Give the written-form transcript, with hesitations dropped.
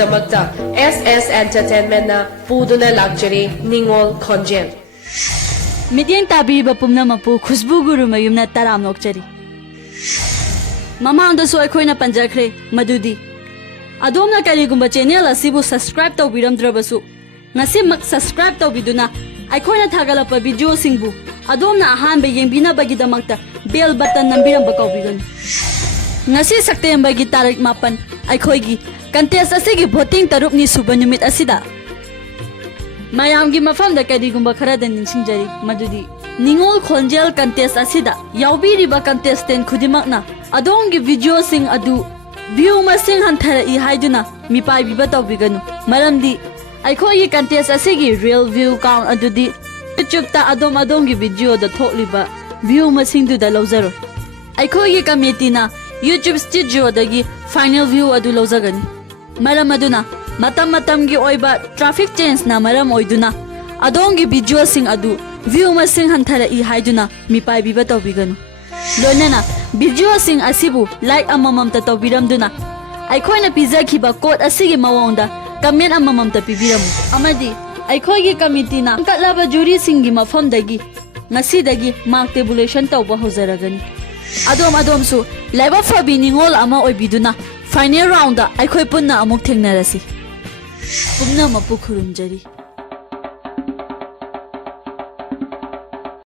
damakta SS Entertainment na puduna luxury ningol khonjel. Midyang tabiba pumnamapu khusbu guru mayumna taram nokchari. Mamangda so eikhoi na panjakre madudi. Adom na karigumba channel asibu subscribe tawbiramdrabasu. Ngasimak subscribe tawbiduna eikhoi na thagalapa video singbu adom na ahanba yengbinabagidamagta bell button nambiramba kawbiganu. Ngasi September tarik 8 eikhoi contest asigi voting tarukni suba numit asida mayamgi mafamda kadigumba kharada ningsingjari madudi ningol khonjel contest asida yaubiriba contestant khudimakna adongi video sing adu view masing hnthark hyduna mipai biba tawbiganu maramdi eikhoi contest asigi real view count adudi YouTube ta adongi video da thokliba view masingduna loujagani eikhoi committee na YouTube studio dagi final view adu loujagani maram aduna matam gi oiba traffic change na maram oiduna adongi video sing adu view masing hnthark hyduna mipai biba tawbiganu lonana video sing asibu like amamam ta tawbiramduna eikhoi na pizza khiba code asigi mawonda comment amamam ta pibiramu amadi eikhoi gi committee na katlaba jury sing gi mafam dagi ngasidagi mark tabulation tawba houjaragani adom su laibk fabi ningol ama oibirktuna final round da eikhoi punna amuk thengnarashi pumna mapu khurumjari